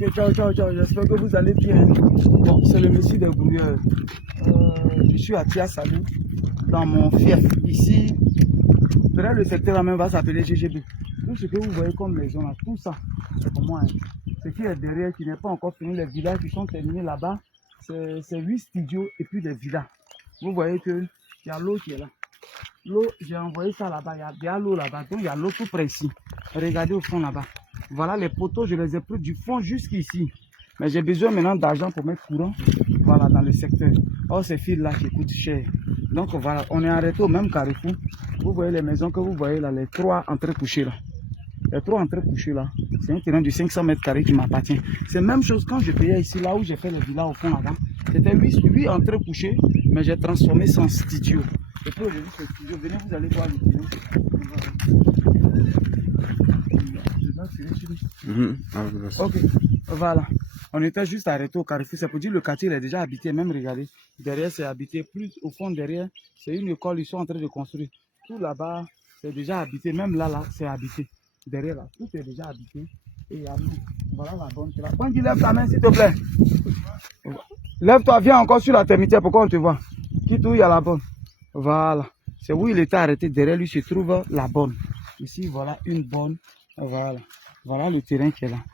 Ok, ciao, ciao, ciao. J'espère que vous allez bien. Bon, c'est le monsieur des brouilleurs. Je suis à Tiasalou, dans mon fief. Ici, peut-être le secteur là même va s'appeler GGB. Tout ce que vous voyez comme maison là, tout ça, c'est pour moi. Hein. Ce qui est derrière, qui n'est pas encore fini, les villas qui sont terminés là-bas, c'est 8 studios et puis des villas. Vous voyez qu'il y a l'eau qui est là. L'eau, j'ai envoyé ça là-bas, il y a bien l'eau là-bas, donc il y a l'eau tout près ici. Regardez au fond là-bas. Voilà les poteaux, je les ai pris du fond jusqu'ici. Mais j'ai besoin maintenant d'argent pour mettre courant, voilà, dans le secteur. Oh, ces fils-là qui coûtent cher. Donc voilà, on est arrêté au même carrefour. Vous voyez les maisons que vous voyez là, les 3 entrées couchées là. Les 3 entrées couchées là, c'est un terrain de 500 mètres carrés qui m'appartient. C'est la même chose quand je payais ici, là où j'ai fait les villas au fond là-bas. C'était 8 entrées couchées, mais j'ai transformé ça en studio. Et puis aujourd'hui, ce studio, venez, vous allez voir le studio. Ok, voilà. On était juste arrêté au carrefour. C'est pour dire que le quartier il est déjà habité. Même regardez, derrière c'est habité. Plus au fond derrière, c'est une école. Ils sont en train de construire. Tout là-bas, c'est déjà habité. Même là, c'est habité. Derrière là, tout est déjà habité. Et à nous, voilà la bonne. Quand tu lèves ta main, s'il te plaît. Lève-toi, viens encore sur la termitière. Pourquoi on te voit? Qui tout, il y a la bonne. Voilà. C'est où il était arrêté. Derrière lui se trouve la bonne. Ici, voilà une bonne. Voilà. Voilà le terrain qui est là.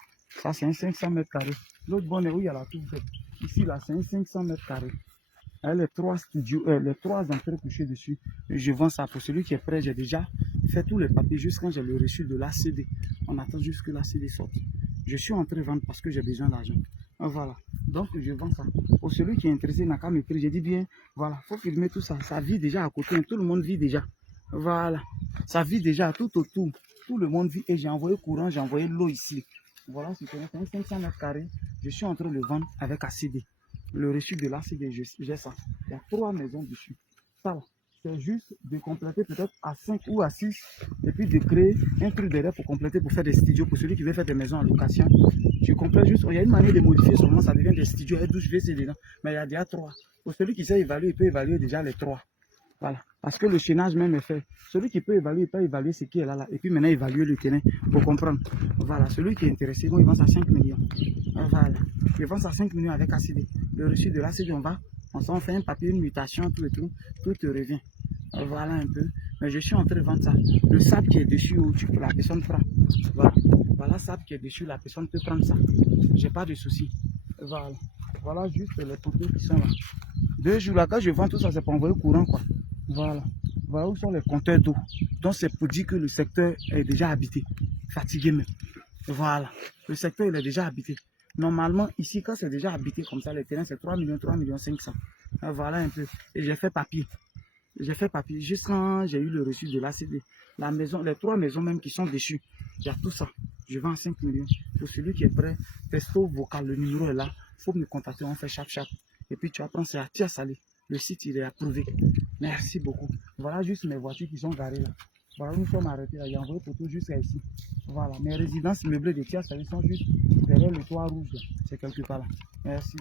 Ça, c'est un 500 mètres carrés. L'autre bonne est où il y a la tour faite. Ici, là, c'est un 500 mètres carrés. Les 3 studios, les 3 entrées couchées dessus. Je vends ça pour celui qui est prêt. J'ai déjà fait tous les papiers juste quand j'ai le reçu de l'ACD. On attend juste que l'ACD sorte. Je suis en train de vendre parce que j'ai besoin d'argent. Voilà. Donc, je vends ça. Pour celui qui est intéressé, il n'a qu'à m'écrire. J'ai dit bien, voilà, il faut filmer tout ça. Ça vit déjà à côté. Tout le monde vit déjà. Voilà. Ça vit déjà tout autour. Tout le monde vit. Et j'ai envoyé courant, j'ai envoyé l'eau ici. Voilà, c'est un 500 mètres carrés. Je suis en train de le vendre avec ACD. Le reçu de l'ACD, j'ai ça. Il y a 3 maisons dessus. Ça, c'est juste de compléter peut-être à 5 ou à 6. Et puis de créer un truc derrière pour compléter, pour faire des studios. Pour celui qui veut faire des maisons en location. Je complète juste. Il y a une manière de modifier seulement, ça devient des studios et douche WC dedans. Mais il y a déjà 3. Pour celui qui sait évaluer, il peut évaluer déjà les 3. Voilà. Parce que le chaînage même est fait. Celui qui peut évaluer, il peut évaluer ce qui est là. Et puis maintenant, évaluer le terrain pour comprendre. Voilà. Celui qui est intéressé, bon, il vend ça à 5 millions. Voilà. Il vend ça à 5 millions avec ACD. Le reçu de l'ACD, on s'en fait un papier, une mutation, tout et tout. Tout te revient. Voilà un peu. Mais je suis en train de vendre ça. Le sable qui est dessus, la personne prend. Voilà. Voilà le sable qui est dessus, la personne peut prendre ça. J'ai pas de souci. Voilà. Voilà juste les poteaux qui sont là. 2 jours là, quand je vends tout ça, c'est pour envoyer courant, quoi. Voilà. Voilà où sont les compteurs d'eau. Donc c'est pour dire que le secteur est déjà habité. Fatigué même. Voilà. Le secteur il est déjà habité. Normalement, ici, quand c'est déjà habité comme ça, les terrains c'est 3 millions, 500. Voilà un peu. Et j'ai fait papier. J'ai fait papier juste quand j'ai eu le reçu de l'ACD. La maison, les 3 maisons même qui sont dessus. Il y a tout ça. Je vends 5 millions. Pour celui qui est prêt, texto vocal, le numéro est là. Il faut me contacter, on fait chaque. Et puis tu apprends, c'est à Tiasalé. Le site, il est approuvé. Merci beaucoup. Voilà juste mes voitures qui sont garées là. Voilà, nous sommes arrêtés là. J'ai envoyé photo jusqu'à ici. Voilà, mes résidences meublées de Tiasalé sont juste derrière le toit rouge. C'est quelque part là. Merci.